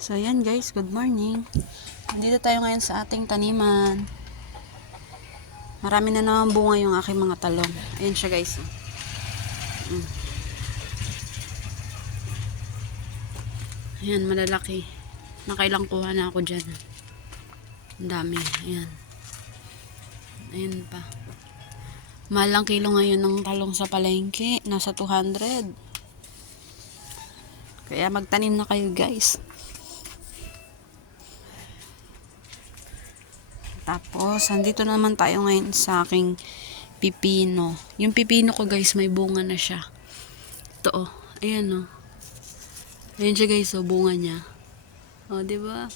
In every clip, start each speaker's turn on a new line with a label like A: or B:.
A: So, yan guys, good morning. Nandito tayo ngayon sa ating taniman. Marami na naman bunga yung aking mga talong. Ayan siya guys. Mm. Ayan, malalaki. Nakailang kuha na ako dyan. Ang dami. Ayan. Ayan pa. Mahal ang kilo ngayon ng talong sa palengke. Nasa 200. Kaya magtanim na kayo guys. Tapos, andito naman tayo ngayon sa aking pipino. Yung pipino ko guys, may bunga na siya. Ito oh. Ayan oh. Ayan siya guys, oh, bunga niya. Oh, di ba?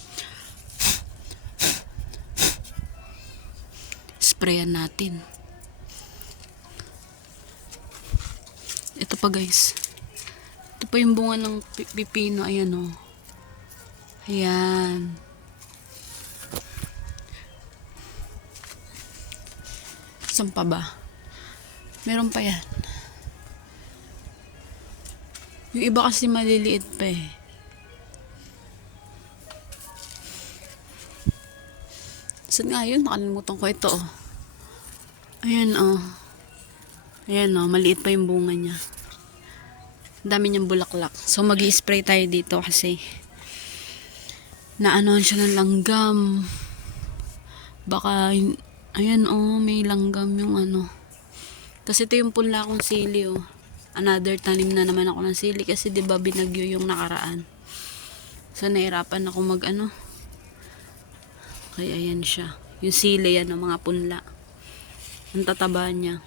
A: Sprayan natin. Ito pa guys. Ito pa yung bunga ng pi- pipino. Ayan oh. Ayan. Saan pa ba? Meron pa yan. Yung iba kasi maliliit pa eh. Saan nga yun? Nakalimutan ko ito oh. Ayan oh. Ayan oh, maliit pa yung bunga niya. Dami niyang bulaklak. So mag spray tayo dito kasi naanohan siya ng langgam. Baka, ayan oh, may langgam yung ano. Kasi ito yung punla kong sili oh. Another tanim na naman ako ng sili kasi 'di ba binagyo yung nakaraan. So nahirapan ako mag ano. Kaya ayan siya. Yung sili yan ng mga punla. Ang tataba niya.